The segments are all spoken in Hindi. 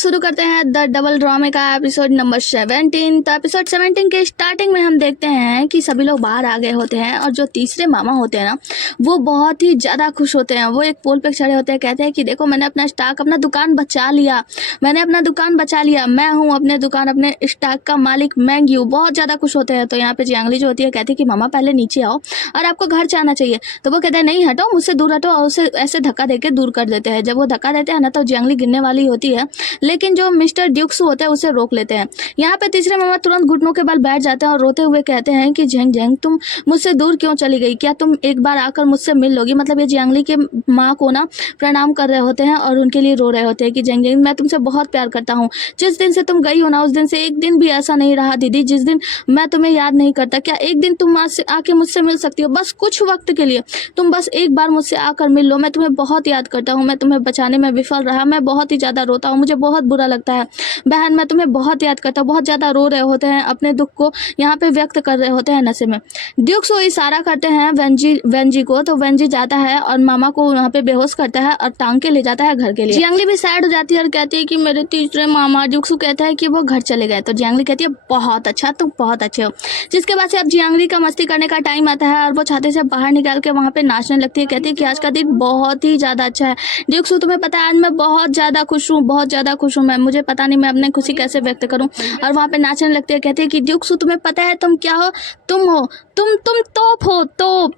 शुरू करते हैं द डबल ड्रामे का एपिसोड नंबर 17। तो एपिसोड 17 के स्टार्टिंग में हम देखते हैं कि सभी लोग बाहर आ गए होते हैं और जो तीसरे मामा होते हैं ना, वो बहुत ही ज़्यादा खुश होते हैं। वो एक पोल पे खड़े होते हैं, कहते हैं कि देखो मैंने अपना स्टॉक, अपना दुकान बचा लिया, मैंने अपना दुकान बचा लिया, मैं हूँ अपने दुकान, अपने स्टॉक का मालिक, मैं हूँ। बहुत ज़्यादा खुश होते हैं। तो यहाँ पे जियांगली जो होती है कहती है कि मामा पहले नीचे आओ और आपको घर जाना चाहिए। तो वो कहते हैं नहीं हटो, मुझसे दूर हटो, और उसे ऐसे धक्का देके दूर कर देते हैं। जब वो धक्का देते हैं ना तो जियांगली गिरने वाली होती है, लेकिन जो मिस्टर ड्यूक्सू होता है उसे रोक लेते हैं। यहाँ पे तीसरे मामा तुरंत घुटनों के बल बैठ जाते हैं और रोते हुए कहते हैं कि झेंग झेंग तुम मुझसे दूर क्यों चली गई, क्या तुम एक बार आकर मुझसे मिल लोगी। मतलब ये जियांगली के माँ को ना प्रणाम कर रहे होते हैं और उनके लिए रो रहे होते हैं कि झेंग झेंग मैं तुमसे बहुत प्यार करता हूँ, जिस दिन से तुम गई हो ना उस दिन से एक दिन भी ऐसा नहीं रहा दीदी जिस दिन मैं तुम्हें याद नहीं करता। क्या एक दिन तुम आके मुझसे मिल सकती हो, बस कुछ वक्त के लिए, तुम बस एक बार मुझसे आकर मिल लो। मैं तुम्हें बहुत याद करता हूँ, मैं तुम्हें बचाने में विफल रहा, मैं बहुत ही ज़्यादा रोता हूँ, मुझे बहुत बुरा लगता है बहन, मैं तुम्हें बहुत याद करता हूँ। बहुत ज़्यादा रो रहे होते हैं, अपने दुख को यहाँ पे व्यक्त कर रहे होते हैं नशे में। ड्यूक्स वो इशारा करते हैं वेंजी को, तो वेंजी जाता है और मामा को वहाँ पे बेहोश करता है और टांग के ले जाता है घर के लिए। जियांगली भी सैड हो जाती है और कहती है कि मेरे तीसरे मामा। ड्यूक्स कहता है कि वो घर चले गए। तो जियांगली कहती है बहुत अच्छा, तुम बहुत अच्छे हो। जिसके बाद से अब जियांगली का मस्ती करने का टाइम आता है और वो छाते से बाहर निकाल के वहाँ पे नाचने लगती है। कहती है कि आज का दिन बहुत ही ज़्यादा अच्छा है ड्यूक्स, तुम्हें पता है आज मैं बहुत ज़्यादा खुश हूँ, बहुत ज़्यादा खुश हूँ मैं, मुझे पता नहीं मैं अपने खुशी कैसे व्यक्त करूँ। और वहाँ पे नाचने लगती है। कहती है कि ड्यूक्सू तुम्हें पता है तुम क्या हो, तुम हो तुम तोप हो,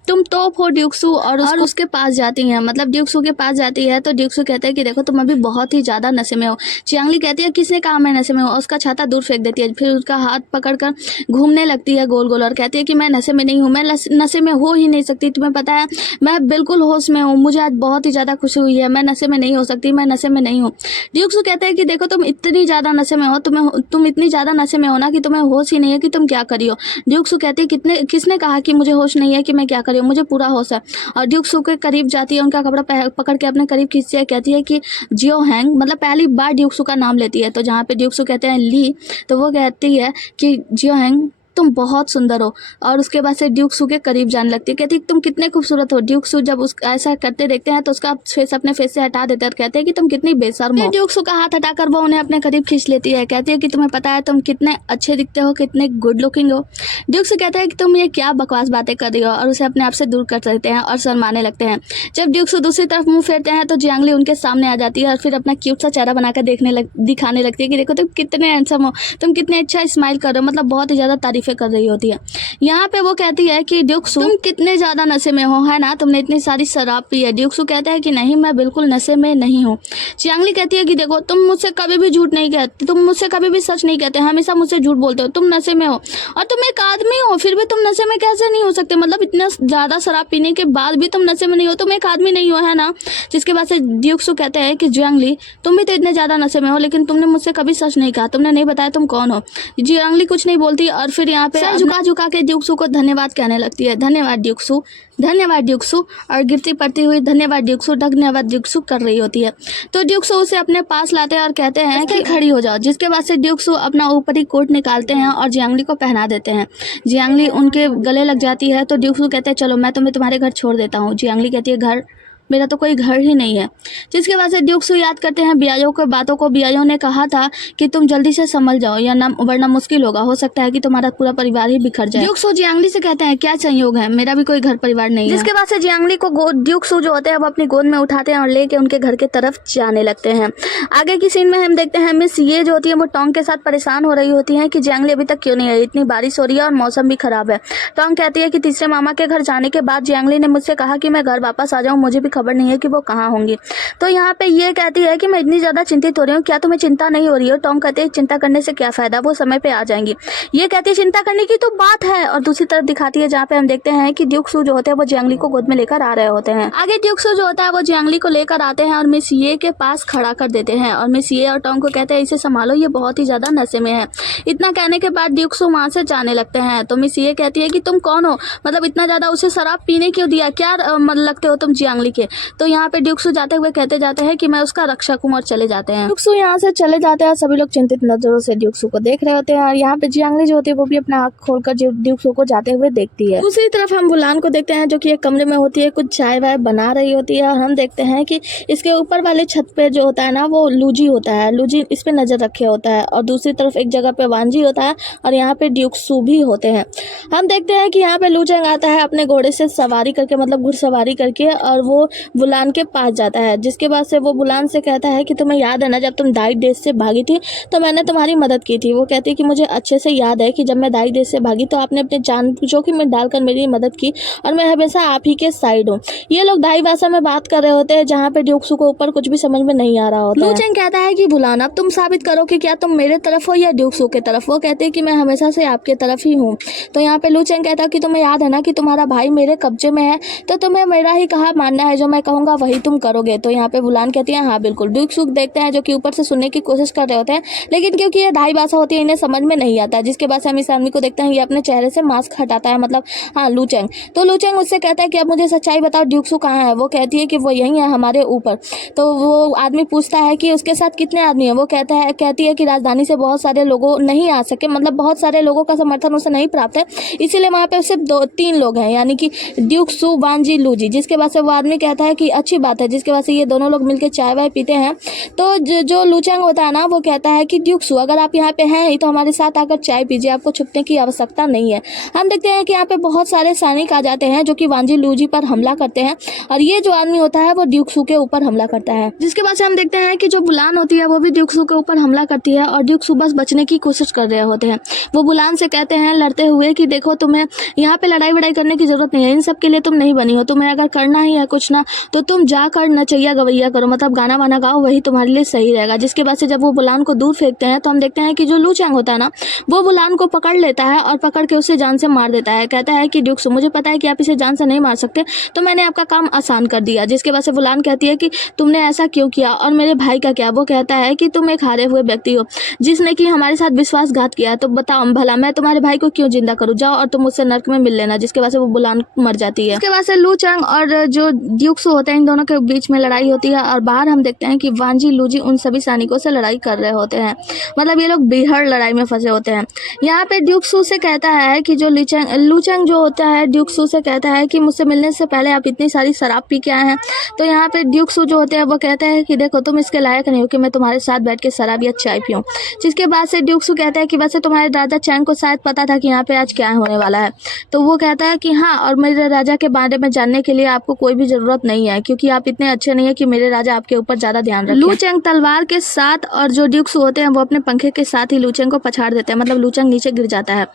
तुम तोप हो ड्यूक्सू। और उसके पास जाती हैं, मतलब ड्यूक्सू के पास जाती है। तो ड्यूक्सू कहते हैं कि देखो तुम अभी बहुत ही ज़्यादा नशे में हो। जियांगली कहती है किसने कहा मैं नशे में हूँ, उसका छाता दूर फेंक देती है। फिर उसका हाथ पकड़कर घूमने लगती है गोल गोल और कहती है कि मैं नशे में नहीं हूँ, मैं नशे में हो ही नहीं सकती, तुम्हें पता है मैं बिल्कुल होश में हूँ, मुझे आज बहुत ही ज़्यादा खुशी हुई है, मैं नशे में नहीं हो सकती, मैं नशे में नहीं हूँ। ड्यूक्सू कहते हैं कि देखो तुम इतनी ज़्यादा नशे में हो, तुम इतनी ज़्यादा नशे में हो ना कि तुम्हें होश ही नहीं है कि तुम क्या करी हो। ड्यूक्सू कहती है किसने कहा कि मुझे होश नहीं है कि मैं क्या करी हूँ, मुझे पूरा होश है। और ड्यूक्सू के करीब जाती है, उनका कपड़ा पकड़ के अपने करीब खींचती है। कहती है कि जियो हैंग, मतलब पहली बार ड्यूक्सू का नाम लेती है। तो जहाँ पे ड्यूक्सू कहते हैं ली, तो वो कहती है कि जियो हैंग तुम बहुत सुंदर हो। और उसके बाद से ड्यूक्सू के करीब जाने लगती है। कहती है तुम कितने खूबसूरत हो। ड्यूक्सू जब उस ऐसा करते देखते हैं तो उसका फेस अपने फेस से हटा देते हैं और कहते हैं कि तुम कितनी बेशर्म हो। ड्यूक्सू का हाथ हटाकर वो उन्हें अपने करीब खींच लेती है। कहती है कि तुम्हें पता है तुम कितने अच्छे दिखते हो, कितने गुड लुकिंग हो। ड्यूक्सू कहते हैं कि तुम ये क्या बकवास बातें कर रही हो और उसे अपने आप से दूर कर सकते हैं और शर्माने लगते हैं। जब ड्यूक्सू दूसरी तरफ मुंह फेरते हैं तो जियांगली उनके सामने आ जाती है और फिर अपना क्यूट सा चेहरा बनाकर दिखाने लगती है कि देखो तुम कितने हैंडसम हो, तुम कितने अच्छा स्माइल कर रहे हो, मतलब बहुत ही ज़्यादा तारीफें कर रही होती है। यहाँ पे वो कहती है कि ड्यूक्सू तुम कितने ज्यादा नशे में हो, है ना, तुमने इतनी सारी शराब पी है। ड्यूक्सू कहता है कि नहीं मैं बिल्कुल नशे में नहीं हूँ। जियांगली कहती है कि देखो तुम मुझसे कभी भी झूठ नहीं कहते, तुम मुझसे कभी भी सच नहीं कहते, हमेशा मुझसे झूठ बोलते हो, तुम नशे में हो और तुम एक आदमी हो, फिर भी तुम नशे में कैसे नहीं हो सकते, मतलब इतना ज्यादा शराब पीने के बाद भी तुम नशे में नहीं हो, तुम एक आदमी नहीं हो, है ना। जिसके बाद से ड्यूक्सू कहते हैं कि जियांगली तुम भी तो इतने ज्यादा नशे में हो लेकिन तुमने मुझसे कभी सच नहीं कहा, तुमने नहीं बताया तुम कौन हो। जियांगली कुछ नहीं बोलती और फिर यहाँ पे झुका के ड्यूक्सू को धन्यवाद कहने लगती है। धन्यवाद ड्यूक्सू, धन्यवाद ड्यूक्सू, और गिरती पड़ती हुई धन्यवाद ड्यूक्सू, धन्यवाद ड्यूक्सू कर रही होती है। तो ड्यूक्सू उसे अपने पास लाते हैं और कहते हैं कि खड़ी हो जाओ। जिसके बाद से ड्यूक्सू अपना ऊपरी कोट निकालते हैं और जियांगली को पहना देते हैं। जियांगली उनके गले लग जाती है। तो ड्यूक्सू कहते हैं चलो मैं तुम्हें तुम्हारे घर छोड़ देता हूँ। जियांगली कहती है घर, मेरा तो कोई घर ही नहीं है। जिसके बाद से ड्यूक्सू याद करते हैं बियायो के बातों को। बियायो ने कहा था कि तुम जल्दी से संभल जाओ या ना वरना मुश्किल होगा, हो सकता है कि तुम्हारा पूरा परिवार ही बिखर जाए। ड्यूक्सू जियांगली से कहते हैं क्या संयोग है, मेरा भी कोई घर परिवार नहीं है। जिसके बाद से जियांगली को ड्यूक्सू जो होते हैं वो अपनी गोद में उठाते हैं और लेके उनके घर के तरफ जाने लगते हैं। आगे की सीन में हम देखते हैं मिस ये जो होती है वो टोंग के साथ परेशान हो रही होती है कि जियांगली अभी तक क्यों नहीं आई, इतनी बारिश हो रही है और मौसम भी खराब है। टोंग कहती है कि तीसरे मामा के घर जाने के बाद जियांगली ने मुझसे कहा कि मैं घर वापस आ जाऊँ, मुझे भी खबर नहीं है कि वो कहाँ होंगी। तो यहाँ पे ये कहती है कि मैं इतनी ज्यादा चिंतित हो रही हूँ, क्या तुम्हें चिंता नहीं हो रही है। टोंग कहते हैं चिंता करने से क्या फायदा, वो समय पे आ जाएंगी। ये कहती है चिंता करने की तो बात है। और दूसरी तरफ दिखाती है जहाँ पे हम देखते हैं कि ड्यूक्सू जो होते हैं वो जियांगली को गोद में लेकर आ रहे होते हैं। आगे ड्यूक्सू जो होता है वो जियांगली को लेकर आते हैं और मिस ये के पास खड़ा कर देते हैं और मिस ये और टोंग को कहते हैं इसे संभालो, ये बहुत ही ज्यादा नशे में है। इतना कहने के बाद ड्यूक्सू वहां से जाने लगते हैं। तो मिस ये कहती है कि तुम कौन हो, मतलब इतना ज्यादा उसे शराब पीने क्यों दिया, क्या लगते हो तुम जियांगली के। तो यहाँ पे ड्यूक्सू जाते हुए कहते जाते हैं कि मैं उसका रक्षक हूँ और चले जाते हैं। ड्यूक्सू यहाँ से चले जाते हैं, सभी लोग चिंतित नजरों से ड्यूक्सू को देख रहे होते हैं और यहाँ पे जियांगली जो होती है वो भी अपना आँख खोलकर ड्यूक्सू को जाते हुए देखती है। दूसरी तरफ हम बुलान को देखते हैं जो कि एक कमरे में होती है, कुछ चाय वाय बना रही होती है और हम देखते हैं कि इसके ऊपर वाले छत पे जो होता है ना वो लूजी होता है, लूजी इस पे नजर रखे होता है और दूसरी तरफ एक जगह पे वांजी होता है और यहाँ पे ड्यूक्सू भी होते हैं। हम देखते हैं कि यहाँ पे लूचेंग आता है अपने घोड़े से सवारी करके, मतलब घुड़सवारी करके, और वो बुलान के पास जाता है, जिसके बाद से वो बुलान से कहता है कि तुम्हें याद है ना जब तुम दाई देश से भागी थी तो मैंने तुम्हारी मदद की थी। वो कहती है कि मुझे अच्छे से याद है कि जब मैं दाई देश से भागी तो आपने अपने जान जोखिम में डालकर मेरी मदद की और मैं हमेशा आप ही के साइड हूँ। ये लोग दाई भाषा में बात कर रहे होते हैं जहाँ पे ड्यूक्सू को ऊपर कुछ भी समझ में नहीं आ रहा होता है। लूचेंग कहता है कि बुलान अब तुम साबित करो कि क्या तुम मेरे तरफ हो या ड्यूक्सू के तरफ। वो कहते हैं कि मैं हमेशा से आपके तरफ ही हूँ। तो यहाँ पे लूचेंग कहता है कि तुम्हें याद है ना कि तुम्हारा भाई मेरे कब्जे में है तो तुम्हें मेरा ही कहा मानना है, जो मैं कहूँगा वही तुम करोगे। तो यहाँ पे बुलान कहती है हाँ बिल्कुल। ड्यूक्सू देखते हैं जो कि ऊपर से सुनने की कोशिश कर रहे होते हैं, लेकिन क्योंकि ये दाई भाषा होती है इन्हें समझ में नहीं आता, जिसके बाद से हम इस आदमी को देखते हैं ये अपने चेहरे से मास्क हटाता है, मतलब हाँ लूचेंग। तो लूचेंग उससे कहता है कि अब मुझे सच्चाई बताओ ड्यूक्सू कहाँ है। वो कहती है कि वो यही है हमारे ऊपर। तो वो आदमी पूछता है कि उसके साथ कितने आदमी हैं। वो कहती है कि राजधानी से बहुत सारे लोगों नहीं आ सके, मतलब बहुत सारे लोगों का समर्थन उसे नहीं प्राप्त है, इसीलिए वहाँ पे सिर्फ 2-3 लोग हैं, यानी कि ड्यूक्सू, वांजी, लूजी। जिसके बाद से वो आदमी कहता है कि अच्छी बात है, जिसके बाद से ये दोनों लोग मिलकर चाय वाय पीते हैं। तो जो लूचेंग होता है ना वो कहता है कि ड्यूक्सू अगर आप यहाँ पे हैं तो हमारे साथ आकर चाय पीजिए, आपको छुपने की आवश्यकता नहीं है। हम देखते हैं कि यहाँ पे बहुत सारे सैनिक आ जाते हैं जो कि वांजी, लूजी पर हमला करते हैं और ये जो आदमी होता है वो ड्यूक्सू के ऊपर हमला करता है। जिसके बाद से हम देखते हैं कि जो बुलान होती है वो भी ड्यूक्सू के ऊपर हमला करती है और ड्यूक्सू बस बचने की कोशिश कर रहे होते हैं। वो बुलान से कहते हैं लड़ते हुए कि देखो तुम्हें यहाँ पे लड़ाई वड़ाई करने की जरूरत नहीं है, इन सब के लिए तुम नहीं बनी हो, तुम्हें अगर करना ही है कुछ ना तो तुम जाकर नचैया गवैया करो, मतलब गाना वाना गाओ, वही तुम्हारे लिए सही रहेगा। जिसके बाद से जब वो बुलान को दूर फेंकते हैं तो हम देखते हैं कि जो लूचेंग होता है ना वो बुलान को पकड़ लेता है और पकड़ के उसे जान से मार देता है। कहता है कि ड्यूक्सू मुझे पता है कि आप इसे जान से नहीं मार सकते तो मैंने आपका काम आसान कर दिया। जिसके बाद से बुलान कहती है कि तुमने ऐसा क्यों किया और मेरे भाई का क्या। वो कहता है कि तुम एक हारे हुए व्यक्ति हो जिसने कि हमारे साथ विश्वासघात किया, तो बताओ भला मैं तुम्हारे भाई को क्यों जिंदा करूँ, जाओ और तुम मुझसे नर्क में मिल लेना। जिसके बाद से वो बुलान मर जाती है। उसके बाद से लूचेंग और जो ड्यूक्सू होते हैं इन दोनों के बीच में लड़ाई होती है और बाहर हम देखते हैं कि वांजी, लूजी उन सभी सैनिकों से लड़ाई कर रहे होते हैं, मतलब ये लोग बेहद लड़ाई में फंसे होते हैं। यहाँ पे ड्यूक्सू से कहता है कि जो लूचेंग जो होता है ड्यूक्सू से कहता है कि मुझसे मिलने से पहले आप इतनी सारी शराब पी के आए हैं। तो यहाँ पे ड्यूक्सू जो होते हैं वो कहते हैं कि देखो तुम इसके लायक नहीं हो कि मैं तुम्हारे साथ बैठ के शराब या चाय पीऊँ। जिसके बाद से ड्यूक्सू कहता है कि वैसे तुम्हारे राजा चैंग को शायद पता था कि यहाँ पे आज क्या होने वाला है। तो वो कहता है कि हाँ, और मेरे राजा के बारे में जानने के लिए आपको कोई भी जरूरत नहीं है क्योंकि आप इतने अच्छे नहीं है कि मेरे राजा आपके ऊपर ज्यादा ध्यान रखें। लूचेंग तलवार के साथ और जो ड्यूक्सू होते हैं वो अपने पंखे के साथ ही लूचेंग को पछाड़ देते हैं, मतलब लूचेंग नीचे गिर जाता है।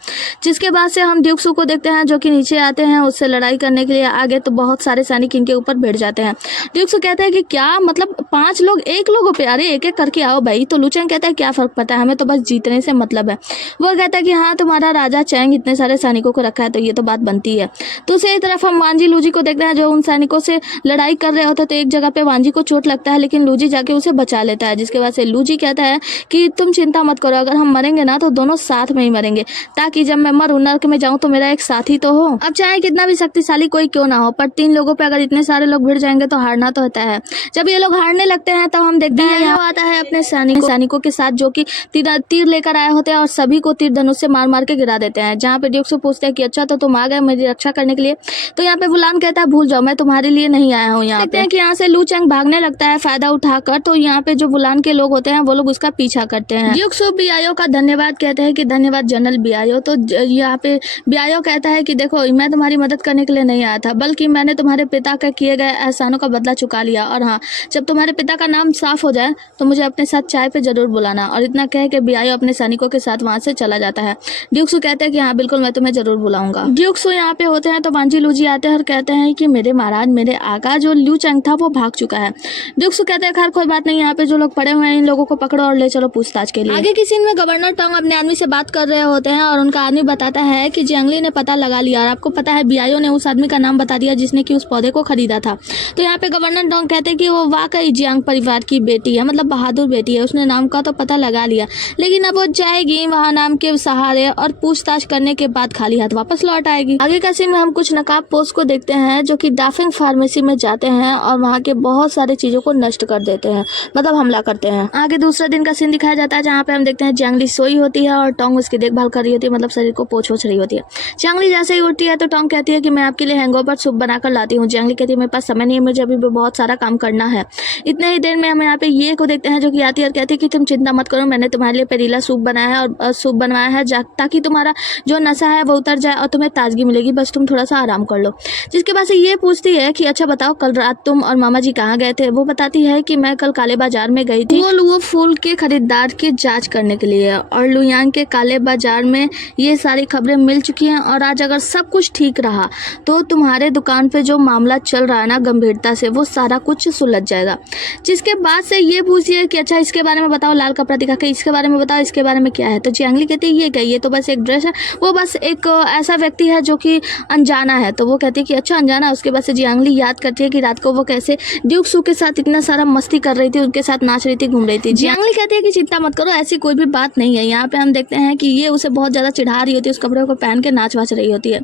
जिसके बाद से हम ड्यूक्सू को देखते हैं जो कि नीचे आते हैं उससे लड़ाई करने के लिए आगे, तो बहुत सारे सैनिक इनके ऊपर बैठ जाते हैं। ड्यूक्सू कहते हैं कि क्या मतलब 5 लोग एक लोगों पे, अरे एक एक करके आओ भाई। तो लूचेंग कहता है क्या फर्क पड़ता है, हमें तो बस जीतने से मतलब है। वो कहता है कि हाँ तुम्हारा राजा चैंग इतने सारे सैनिकों को रखा है तो ये तो बात बनती है। दूसरी तरफ हम वांजी, लूजी को देखते हैं जो उन सैनिकों से लड़ाई कर रहे होते हैं। तो एक जगह पे वांजी को चोट लगता है लेकिन लूजी जाके उसे बचा लेता है। जिसके बाद से लूजी कहता है कि तुम चिंता मत करो, अगर हम मरेंगे ना तो दोनों साथ में ही मरेंगे, ताकि जब मैं मरूं नर्क में जाऊं तो मेरा एक साथी तो हो। अब चाहे कितना भी शक्तिशाली कोई क्यों ना हो, पर 3 लोगों पे अगर इतने सारे लोग भिड़ जाएंगे तो हारना तो होता है। जब ये लोग हारने लगते हैं तब हम देखते हैं यहाँ आता है अपने सैनिकों के साथ जो कि तीर लेकर आए होते हैं और सभी को तीर धनुष से मार मार के गिरा देते हैं। जहाँ पे ड्यूक्सू पूछते हैं कि अच्छा तो तुम आ गए मेरी रक्षा करने के लिए। तो यहाँ पे बुलान कहता है भूल जाओ, मैं तुम्हारे लिए नहीं आया हूँ। यहाँ देखते हैं कि यहाँ से लूचेंग भागने लगता है फायदा उठाकर। तो यहाँ पे जो बुलान के लोग होते हैं वो लोग उसका पीछा करते हैं। ड्यूक्सू बियायो का धन्यवाद कहते हैं कि धन्यवाद जनरल बियायो। तो यहाँ पे बियायो कहता है कि देखो मैं तुम्हारी मदद करने के लिए नहीं आया था, बल्कि मैंने तुम्हारे पिता का किए गए एहसानों का बदला चुका लिया। और हाँ, जब तुम्हारे पिता का नाम साफ हो जाए तो मुझे अपने साथ चाय पे जरूर बुलाना। और इतना कह के बियायो अपने सैनिकों के साथ वहां से चला जाता है। ड्यूक्सू कहते हैं कि हाँ बिल्कुल मैं तुम्हें जरूर बुलाऊंगा। ड्यूक्सू यहाँ पे होते हैं तो वांजी, लूजी आते हैं और कहते हैं कि मेरे महाराज, मेरे आका जो लूचेंग था वो भाग चुका है। ड्यूक्सू कहते हैं खैर कोई बात नहीं, यहाँ पे जो लोग पड़े हुए हैं इन लोगों को पकड़ो और ले चलो पूछताछ के लिए। आगे की सीन में गवर्नर टोंग अपने आदमी से बात कर रहे होते हैं और उनका आदमी बताता है कि जियांगली ने पता लगा लिया और आपको पता है बियायो ने उस आदमी का नाम बता दिया जिसने कि उस पौधे को खरीदा था। तो यहाँ पे गवर्नर टोंग कहते हैं कि वो वाकई जियांग परिवार की बेटी है, मतलब बहादुर बेटी है, उसने नाम का तो पता लगा लिया, लेकिन अब वो जाएगी वहाँ नाम के सहारे और पूछताछ करने के बाद खाली हाथ वापस लौट आएगी। आगे का सीन में हम कुछ नकाब पोस्ट को देखते हैं जो कि डाफिंग फार्मेसी फार्मेसी में जाते हैं और वहाँ के बहुत सारी चीज़ों को नष्ट कर देते हैं, मतलब हमला करते हैं। आगे दूसरा दिन का सीन दिखाया जाता है जहाँ पे हम देखते हैं जियांगली सोई होती है और टोंग उसकी देखभाल कर रही होती है, मतलब शरीर को पोंछ रही होती है। जियांगली जैसे ही उठती है तो टोंग कहती है कि मैं आपके लिए हैंगओवर सूप बनाकर लाती हूँ। जियांगली कहती है मेरे पास समय नहीं है, मुझे अभी भी बहुत सारा काम करना है। इतने ही देर में हम यहाँ पे ये को देखते हैं जो कि आती है और कहती है कि तुम चिंता मत करो, मैंने तुम्हारे लिए पेरीला सूप बनाया है और सूप बनवाया है ताकि तुम्हारा जो नशा है वो उतर जाए और तुम्हें ताजगी मिलेगी, बस तुम थोड़ा सा आराम कर लो। जिसके बाद से ये पूछती है कि अच्छा बताओ कल रात तुम और मामा जी कहाँ गए थे। वो बताती है कि मैं कल काले बाजार में गई थी वो फूल के खरीदार की जांच करने के लिए, और लुयांग के काले बाजार में ये सारी खबरें मिल चुकी हैं और आज अगर सब कुछ ठीक रहा तो तुम्हारे दुकान पे जो मामला चल रहा है ना गंभीरता से, वो सारा कुछ सुलझ जाएगा। जिसके बाद से ये पूछती है कि अच्छा इसके बारे में बताओ, लाल कपड़ा दिखा के इसके बारे में बताओ, इसके बारे में क्या है। तो जियांगली कहती है ये क्या, ये तो बस एक ड्रेस है, वो बस एक ऐसा व्यक्ति है जो कि अनजाना है। तो वो कहती है कि अच्छा अनजाना। उसके बाद से जियांगली याद करती है कि रात को वो कैसे ड्यूक सू के साथ इतना सारा मस्ती कर रही थी, उनके साथ नाच रही थी, घूम रही थी। जियांगली कहती है कि चिंता मत करो, ऐसी कोई भी बात नहीं है। यहाँ पे हम देखते हैं कि ये उसे बहुत ज़्यादा चिढ़ा रही होती है, उस कपड़े को पहन के नाच वाच रही होती है।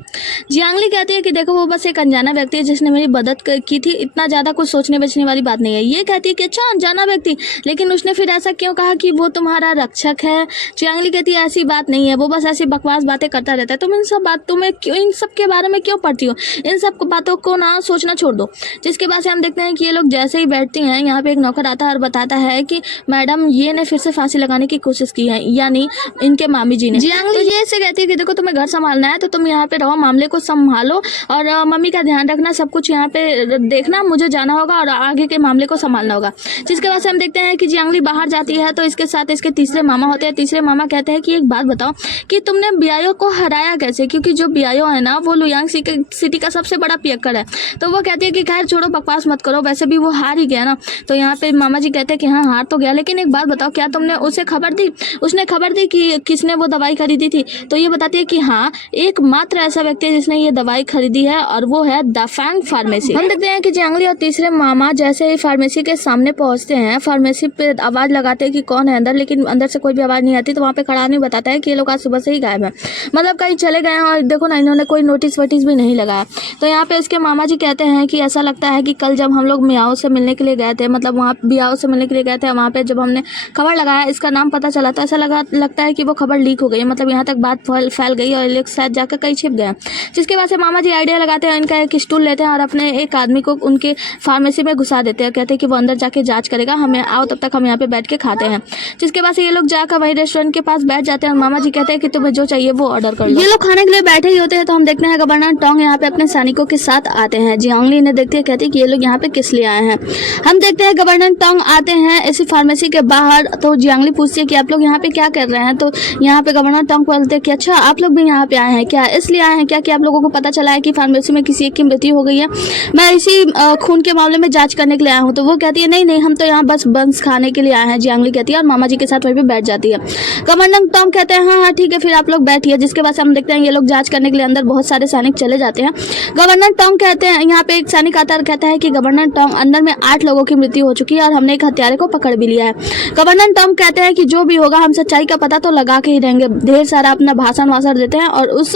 जियांगली कहती है कि देखो वो बस एक अनजाना व्यक्ति है जिसने मेरी मदद की थी, इतना ज़्यादा कुछ सोचने बचने वाली बात नहीं है। ये कहती है कि अच्छा अनजाना व्यक्ति, लेकिन उसने फिर ऐसा क्यों कहा कि वो तुम्हारा रक्षक है। जियांगली कहती है ऐसी बात नहीं है, वो बस ऐसी बकवास बातें करता रहता है, तुम इन सब बातों में क्यों, इन सब के बारे में क्यों पढ़ती हो, इन सब बातों को ना सोचना छोड़ दो। जिसके बाद से हम देखते हैं कि ये लोग जैसे ही बैठती हैं यहाँ पे एक नौकर आता है और बताता है कि मैडम ये ने फिर से फांसी लगाने की कोशिश की है, यानी इनके मामी जी ने। जियांगली ये से कहती है कि देखो तुम्हें घर संभालना है तो तुम यहाँ पे रहो, मामले को संभालो और मम्मी का ध्यान रखना, सब कुछ यहाँ पे देखना, मुझे जाना होगा और आगे के मामले को संभालना होगा। जिसके बाद से हम देखते हैं कि जियांगली बाहर जाती है तो इसके साथ इसके तीसरे मामा होते हैं। तीसरे मामा कहते हैं कि एक बात बताओ कि तुमने बियायो को हराया कैसे, क्योंकि जो बियायो है ना वो लुयांग सिटी का सबसे बड़ा पियक्कर है। तो वो कहती है कि खैर छोड़ो बकवास मत करो, वैसे भी वो हार ही गया ना। तो यहाँ पे मामा जी कहते हैं कि हाँ हार तो गया, लेकिन एक बात बताओ क्या तुमने उसे खबर दी, उसने खबर दी कि किसने वो दवाई खरीदी थी। तो ये बताती है कि हाँ एकमात्र ऐसा व्यक्ति है जिसने ये दवाई खरीदी है और वो है दाफैंग फार्मेसी। हम देखते हैं कि जियांगली और तीसरे मामा जैसे ही फार्मेसी के सामने पहुंचते हैं, फार्मेसी पे आवाज लगाते हैं कि कौन है अंदर, लेकिन अंदर से कोई भी आवाज नहीं आती। तो वहाँ पे खड़ा आदमी बताता है कि ये लोग आज सुबह से ही गायब है, मतलब कहीं चले गए हैं और देखो ना इन्होंने कोई नोटिस वोटिस भी नहीं लगाया। तो यहाँ पे इसके मामा जी कहते हैं कि ऐसा लगता है कि कल जब हम लोग मियाओ से मिलने के लिए गए थे, मतलब वहाँ बियाओ से मिलने के लिए गए थे, वहाँ पे जब हमने खबर लगाया इसका नाम पता चला तो ऐसा लगता है कि वो खबर लीक हो गई, मतलब यहाँ तक बात फैल गई और लोग शायद जाकर कहीं छिप गए। जिसके बाद से मामा जी आइडिया लगाते हैं, इनका एक स्टूल लेते हैं और अपने एक आदमी को उनके फार्मेसी में घुसा देते हैं, कहते हैं कि वो अंदर जाके जांच करेगा, हमें आओ तब तक हम यहाँ पे बैठ के खाते हैं। जिसके बाद से ये लोग जाकर वही रेस्टोरेंट के पास बैठ जाते हैं और मामा जी कहते हैं कि तुम्हें जो चाहिए वो ऑर्डर कर लो। ये लोग खाने के लिए बैठे ही होते हैं तो हम देखते हैं गवर्नर टोंग यहाँ पे अपने सैनिकों के साथ आते हैं। जियांगली इन्हें देखती है, कहती है कि ये लोग यहाँ पे किस लिए आए हैं। हम देखते हैं गवर्नर टोंग आते हैं इसी फार्मेसी के बाहर। तो जियांगली पूछती है कि आप लोग यहाँ पे क्या कर रहे हैं। तो यहाँ पे गवर्नर टोंग बोलते हैं कि अच्छा आप लोग भी यहाँ पे आए हैं क्या, इसलिए आए हैं क्या कि आप लोगों को पता चला है कि फार्मेसी में किसी एक की मृत्यु हो गई है, मैं इसी खून के मामले में जांच करने के लिए आया हूँ। तो वो कहती है नहीं हम तो यहाँ बस बंस खाने के लिए आए हैं। जियांगली कहती है और मामा जी के साथ वहीं पे बैठ जाती है। गवर्नर टोंग कहते हैं हाँ ठीक है फिर आप लोग बैठिए। जिसके बाद हम देखते हैं ये लोग जांच करने के लिए अंदर बहुत सारे सैनिक चले जाते हैं। गवर्नर टोंग कहते हैं, यहाँ पे एक सैनिक आता है कहता है कि गवर्नर टोंग अंदर में 8 लोगों की मृत्यु हो चुकी है और हमने एक हत्यारे को पकड़ भी लिया है। गवर्नर टोंग कहते हैं कि जो भी होगा हम सच्चाई का पता तो लगा के ही रहेंगे। ढेर सारा अपना भाषण वाषण देते हैं और उस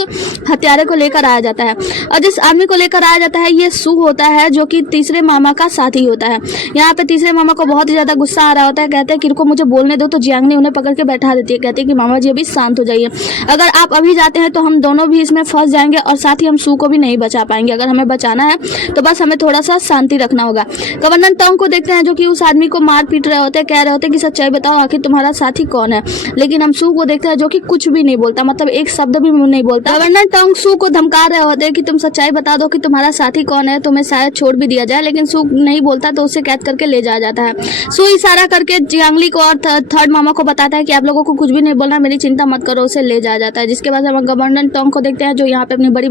हत्यारे को लेकर आया जाता है और जिस आदमी को लेकर आया जाता है ये सू होता है जो कि तीसरे मामा का साथी होता है। यहाँ पे तीसरे मामा को बहुत ही ज्यादा गुस्सा आ रहा होता है, कहते हैं कि इनको मुझे बोलने दो। तो जियांगली उन्हें पकड़ के बैठा देती है, कहती है कि मामा जी अभी शांत हो जाइए, अगर आप अभी जाते हैं तो हम दोनों भी इसमें फंस जाएंगे और साथ ही हम सू को भी नहीं बचा पाएंगे। अगर हमें बचाना है तो बस हमें थोड़ा सा शांति रखना होगा। गवर्नर टोंग को देखते हैं जो कि उस आदमी को मार पीट रहे होते हैं, कह रहे होते हैं कि सच्चाई बताओ आखिर तुम्हारा साथी कौन है। लेकिन हम सू को देखते हैं जो कि कुछ भी नहीं बोलता, मतलब एक शब्द भी नहीं बोलता। गवर्नर टोंग सू को धमका रहे होते हैं कि तुम सच्चाई बता दो कि तुम्हारा साथी कौन है, तुम्हें शायद छोड़ भी दिया जाए। लेकिन सू नहीं बोलता तो उसे कैद करके ले जाया जाता है। सू इशारा करके जियांगली को और थर्ड मामा को बताता है कि आप लोगों को कुछ भी नहीं बोलना, मेरी चिंता मत करो, उसे ले जाया जाता है। जिसके बाद हम गवर्नर टोंग को देखते हैं जो यहाँ पे अपनी बड़ी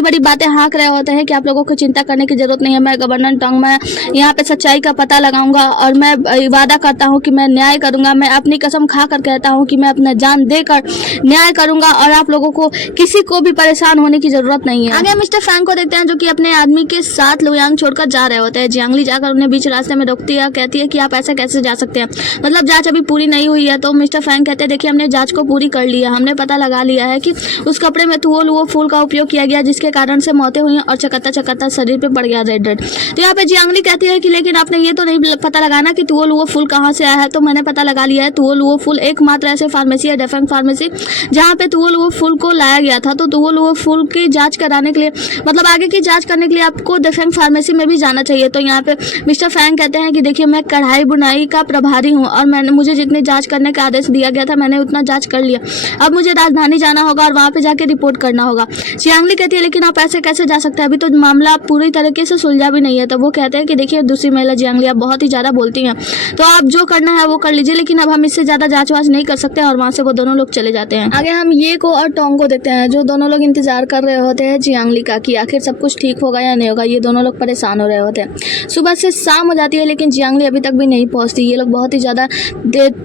बड़ी बातें हाँक रहे होते हैं कि आप लोगों को चिंता करने की जरूरत नहीं है, मैं गवर्नर टोंग मैं यहाँ पे सच्चाई का पता लगाऊंगा और मैं वादा करता हूँ कि मैं न्याय करूंगा, मैं अपनी कसम खा कर कहता हूँ कि मैं अपना जान देकर न्याय करूंगा और आप लोगों को किसी को भी परेशान होने की जरूरत नहीं है। आगे मिस्टर फैंग को देखते हैं जो कि अपने आदमी के साथ लुयांग छोड़कर जा रहे होते हैं। जियांगली जाकर उन्हें बीच रास्ते में रोकती है, कहती है कि आप ऐसा कैसे जा सकते हैं, मतलब जांच अभी पूरी नहीं हुई है। तो मिस्टर फैंग कहते हैं देखिए हमने जांच को पूरी कर लिया, हमने पता लगा लिया है कि उस कपड़े में वो फूल का उपयोग किया गया जिसके कारण से मौतें हुई और चकत्ता करता शरीर पे पड़ गया रेड रेड। तो यहाँ पे जियांगली कहती है कि लेकिन आपने ये तो नहीं पता लगाना कि तुओ लुओ फूल कहाँ से आया है। तो मैंने पता लगा लिया है, तुओ लुओ फूल एकमात्र ऐसे फार्मेसी है, डेफेंग फार्मेसी, जहाँ पे तुओ लुओ फूल को लाया गया था। तो तुओ लुओ फूल की जांच कराने के लिए, मतलब आगे की जांच करने के लिए आपको डेफेंग फार्मेसी में भी जाना चाहिए। तो यहाँ पे मिस्टर फैंग कहते हैं कि देखिए मैं कढ़ाई बुनाई का प्रभारी हूँ और मुझे जितनी जाँच करने का आदेश दिया गया था मैंने उतना जाँच कर लिया। अब मुझे राजधानी जाना होगा और वहाँ पे जाके रिपोर्ट करना होगा। जियांगली कहती है लेकिन आप ऐसे कैसे जा सकते हैं, अभी तो मामला पूरी तरीके से सुलझा भी नहीं है। तो वो कहते हैं कि देखिए दूसरी महिला जियांगली आप बहुत ही ज़्यादा बोलती हैं, तो आप जो करना है वो कर लीजिए, लेकिन अब हम इससे ज़्यादा जाँच वाँच नहीं कर सकते। और वहाँ से वो दोनों लोग चले जाते हैं। आगे हम ये को और टोंग को देखते हैं, जो दोनों लोग इंतजार कर रहे होते हैं जियांगली का कि आखिर सब कुछ ठीक होगा या नहीं होगा। ये दोनों लोग परेशान हो रहे होते हैं। सुबह से शाम हो जाती है लेकिन जियांगली अभी तक भी नहीं पहुँचती। ये लोग बहुत ही ज़्यादा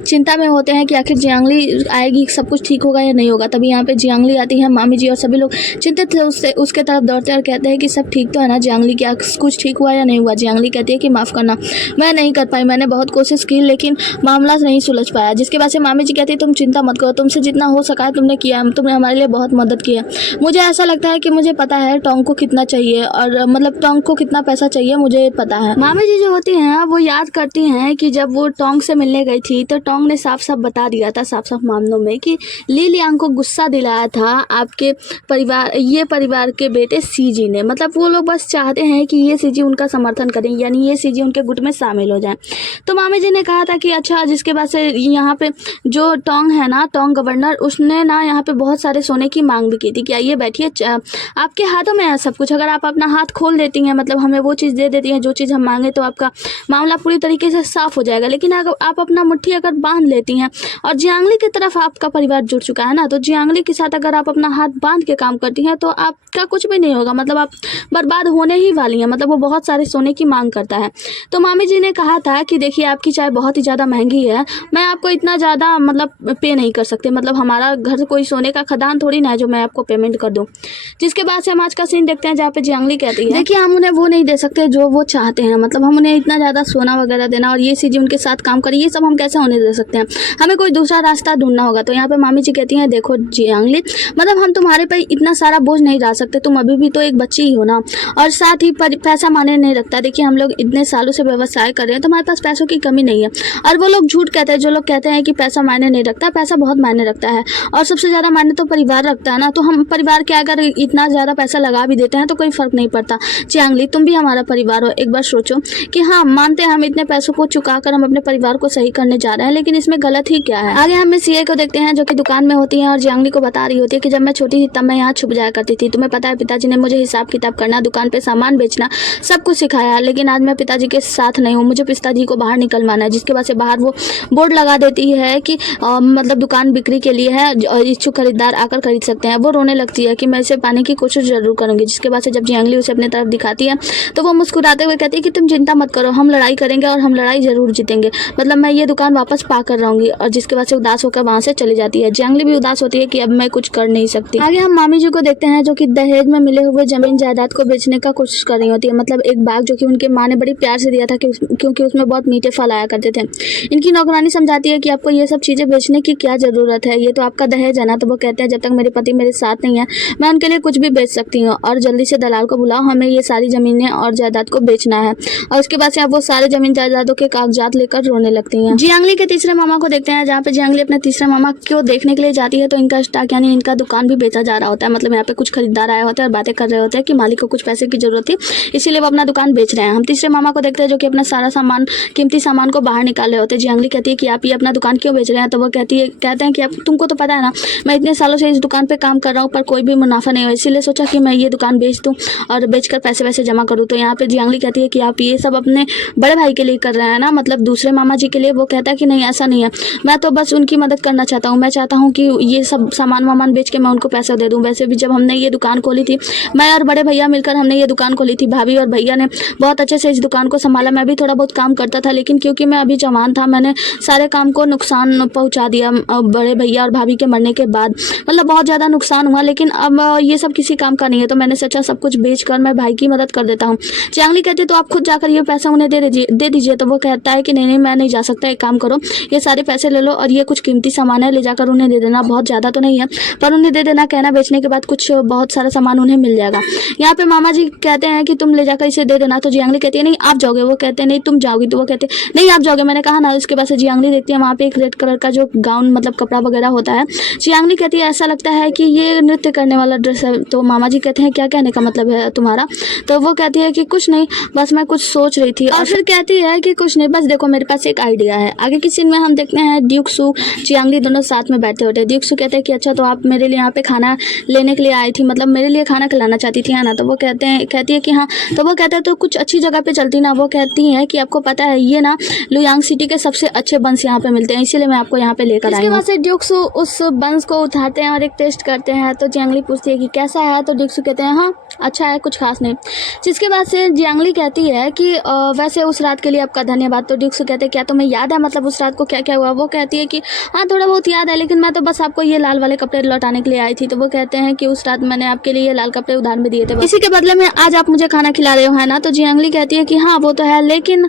चिंता में होते हैं कि आखिर जियांगली आएगी, सब कुछ ठीक होगा या नहीं होगा। तभी यहाँ पे जियांगली आती है, मामी जी और सभी लोग चिंतित थे उसके तरफ दौड़ते हैं और कहते हैं कि सब ठीक तो है ना जियांगली, क्या कुछ ठीक हुआ या नहीं हुआ। जियांगली कहती है कि माफ़ करना, मैं नहीं कर पाई, मैंने बहुत कोशिश की लेकिन मामला नहीं सुलझ पाया। जिसके बाद से मामी जी कहती है तुम चिंता मत करो, तुमसे जितना हो सका है तुमने किया, तुमने हमारे लिए बहुत मदद की है। मुझे ऐसा लगता है कि मुझे पता है टोंग को कितना चाहिए और मतलब टोंग को कितना पैसा चाहिए मुझे पता है। मामी जी जो होती हैं वो याद करती हैं कि जब वो टोंग से मिलने गई थी तो टोंग ने साफ साफ बता दिया था, साफ साफ मामलों में, कि ली लियांग को गुस्सा दिलाया था आपके परिवार के बेटे सीजी ने। मतलब वो लोग बस चाहते हैं कि ये सीजी उनका समर्थन करें, यानी ये सीजी उनके गुट में शामिल हो जाए। तो मामी जी ने कहा था कि अच्छा, जिसके बाद से यहाँ पे जो टोंग है ना, टोंग गवर्नर, उसने ना यहाँ पे बहुत सारे सोने की मांग भी की थी कि आइए बैठिए, आपके हाथों में है सब कुछ, अगर आप अपना हाथ खोल देती हैं, मतलब हमें वो चीज़ दे देती हैं जो चीज़ हम मांगे, तो आपका मामला पूरी तरीके से साफ हो जाएगा। लेकिन अगर आप अपना मुट्ठी अगर बांध लेती हैं और जियांगली की तरफ आपका परिवार जुड़ चुका है ना, तो जियांगली के साथ अगर आप अपना हाथ बांध के काम करती हैं तो आपका कुछ भी नहीं होगा, मतलब आप बर्बाद होने ही वाली हैं। मतलब वो बहुत सारे सोने की मांग करता है। तो मामी जी ने कहा था कि देखिए आपकी चाय बहुत ही ज़्यादा महंगी है, मैं आपको इतना ज़्यादा मतलब पे नहीं कर सकते, मतलब हमारा घर कोई सोने का खदान थोड़ी ना है जो मैं आपको पेमेंट कर दूँ। जिसके बाद से हम आज का सीन देखते हैं जहाँ पे जियांगली कहती है देखिए हम उन्हें वो नहीं दे सकते जो वो चाहते हैं, मतलब हम उन्हें इतना ज़्यादा सोना वगैरह देना और ये चीज़ें उनके साथ काम करें, ये सब हम कैसे उन्हें दे सकते हैं, हमें कोई दूसरा रास्ता ढूंढना होगा। तो यहाँ पे मामी जी कहती हैं देखो जियांगली, मतलब हम तुम्हारे पे इतना सारा बोझ नहीं डाल सकते, तुम अभी भी तो एक बच्ची ही हो ना, और साथ ही पैसा माने नहीं रखता। देखिए हम लोग इतने सालों से व्यवसाय कर रहे हैं तो हमारे पास पैसों की कमी नहीं है। और वो लोग झूठ कहते हैं जो लोग कहते हैं कि पैसा मायने नहीं रखता, पैसा बहुत मायने रखता है और सबसे ज़्यादा मायने तो परिवार रखता है ना। तो हम परिवार के अगर इतना ज़्यादा पैसा लगा भी देते हैं तो कोई फ़र्क नहीं पड़ता। जियांगली तुम भी हमारा परिवार हो, एक बार सोचो कि हाँ मानते हैं हम इतने पैसों को चुकाकर हम अपने परिवार को सही करने जा रहे हैं, लेकिन इसमें गलत ही क्या है। आगे हम सीए को देखते हैं जो कि दुकान में होती है और जियांगली को बता रही होती है कि जब मैं छोटी थी तब मैं यहाँ छुप जाया करती थी। तुम्हें पता है पिताजी ने मुझे हिसाब किताब करना, दुकान पे सामान बेचना, सब कुछ सिखाया, लेकिन आज मैं पिताजी के साथ नहीं हूँ, मुझे पिताजी को बाहर निकलवाना है। जिसके बाद से बाहर वो बोर्ड लगा देती है कि मतलब दुकान बिक्री के लिए है और इच्छुक खरीदार आकर खरीद सकते हैं। वो रोने लगती है कि मैं इसे पाने की कोशिश जरूर करूंगी। जिसके बाद से जब जियांगली उसे अपने तरफ दिखाती है तो वो मुस्कुराते हुए कहती है कि तुम चिंता मत करो, हम लड़ाई करेंगे और हम लड़ाई जरूर जीतेंगे, मतलब मैं ये दुकान वापस पा कर रहूंगी। और जिसके बाद से उदास होकर वहाँ से चली जाती है। जियांगली भी उदास होती है कि अब मैं कुछ कर नहीं सकती। आगे हम मामी जी को देखते हैं जो कि दहेज में मिले हुए जमीन जायदाद को बेचने का कोशिश कर रही होती है, मतलब एक बाग जो कि उनके माँ ने बड़ी प्यार से दिया था क्योंकि उसमें बहुत मीठे फल आया करते थे। इनकी नौकरानी समझाती है कि आपको ये सब चीज़ें बेचने की क्या ज़रूरत है, ये तो आपका दहेज है ना। तो वो कहते हैं जब तक मेरे पति मेरे साथ नहीं है मैं उनके लिए कुछ भी बेच सकती हूँ, और जल्दी से दलाल को बुलाओ, हमें ये सारी ज़मीनें और जायदाद को बेचना है। और उसके बाद से अब वो सारे जमीन जायदादों के कागजात लेकर रोने लगती हैं। जियांगली के तीसरे मामा को देखते हैं जहाँ पे जियांगली अपने तीसरे मामा को देखने के लिए जाती है तो इनका स्टॉक यानी इनका दुकान भी बेचा जा रहा होता है। मतलब यहाँ पे कुछ खरीदार आए होते हैं और बातें कर रहे होते हैं कि मालिक को कुछ पैसे की जरूरत थी इसीलिए वो अपना दुकान बेच रहे हैं। हम तीसरे मामा को देखते हैं जो कि अपना सारा सामान, कीमती सामान को बाहर निकाल रहे होते हैं। जियांगली कहती है कि आप ये अपना दुकान क्यों बेच रहे हैं। तो वो कहते हैं कि आप तुमको तो पता है ना मैं इतने सालों से इस दुकान पे काम कर रहा हूँ पर कोई भी मुनाफा नहीं हो, इसीलिए सोचा कि मैं ये दुकान बेच दूँ और बेचकर पैसे वैसे जमा करूँ। तो यहाँ पे जियांगली कहती है कि आप ये सब अपने बड़े भाई के लिए कर रहे हैं ना, मतलब दूसरे मामा जी के लिए। वो कहता है कि नहीं ऐसा नहीं है, मैं तो बस उनकी मदद करना चाहता हूँ, मैं चाहता हूँ कि ये सब सामान वामान बेच के मैं उनको पैसा दे दूँ। वैसे भी जब हमने ये दुकान खोली थी, मैं और बड़े भैया मिलकर हमने ये दुकान खोली थी, भाभी और भैया ने बहुत अच्छे से इस दुकान को संभाला। मैं भी थोड़ा बहुत काम करता था लेकिन क्योंकि मैं अभी जवान था मैंने सारे काम को नुकसान पहुँचा दिया बड़े भैया और भाभी के मरने के बाद, मतलब बहुत ज़्यादा नुकसान हुआ। लेकिन अब ये सब किसी काम का नहीं है तो मैंने सोचा सब कुछ बेचकर मैं भाई की मदद कर देता हूँ। जियांगली कहती है तो आप खुद जाकर ये पैसा उन्हें दे दीजिए। तो वो कहता है कि नहीं मैं नहीं जा सकता, एक काम करो ये सारे पैसे ले लो और ये कुछ कीमती सामान है ले जाकर उन्हें दे देना, बहुत ज़्यादा तो नहीं है पर उन्हें दे देना, कहना बेचने के बाद कुछ बहुत सारा सामान उन्हें मिल जाएगा। यहाँ पे मामा जी कहते हैं कि तुम ले जाकर इसे दे देना, तो जियांगली कहती है नहीं आप जाओगे, वो कहते हैं नहीं तुम जाओगी, तो वो कहते हैं नहीं आप जाओगे, मैंने कहा ना। उसके बाद से जियांगली देखती है वहाँ पे एक रेड कलर का जो गाउन मतलब कपड़ा वगैरह होता है। जियांगली कहती है ऐसा लगता है कि ये नृत्य करने वाला ड्रेस है। तो मामा जी कहते हैं क्या कहने का मतलब है तुम्हारा, तो वो कहती है कि कुछ नहीं, बस मैं कुछ सोच रही थी। और फिर कहती है कि कुछ नहीं, बस देखो मेरे पास एक आइडिया है। आगे की सीन में हम देखते हैं ड्यूक सू जियांगली दोनों साथ में बैठे होते हैं। ड्यूक सू कहते हैं कि अच्छा तो आप मेरे लिए यहाँ पे खाना लेने के लिए आई थी, मतलब मेरे लिए खाना खिलाना चाहती थी है ना। तो वो कहती है कि हाँ। तो वो कहते हैं तो कुछ अच्छी जगह पे चलती ना। वो कहती है कि आपको पता है ये ना लुयांग सिटी के सबसे अच्छे बंस यहाँ पे मिलते हैं, इसीलिए मैं आपको यहाँ पे लेकर आई हूँ। इसके बाद से ड्यूक सू उस बंस को उठाते हैं और एक टेस्ट करते हैं। तो जियांगली पूछती है कि कैसा है, तो ड्यूक सू कहते हैं हाँ अच्छा है, कुछ खास नहीं। जिसके बाद से जियांगली कहती है कि वैसे उस रात के लिए आपका धन्यवाद। तो ड्यूक सू कहते हैं क्या तुम्हें याद है मतलब उस रात को क्या क्या हुआ। वो कहती है कि हाँ थोड़ा बहुत याद है, लेकिन मैं तो बस आपको ये लाल वाले कपड़े लौटाने के लिए आई थी। तो वो कहते हैं कि उस रात मैंने आपके लिए ये लाल कपड़े उधार में दिए थे, इसी के बदले में आज आप मुझे खाना खिला रहे हो है ना। तो जियांगली कहती है कि हाँ वो तो है, लेकिन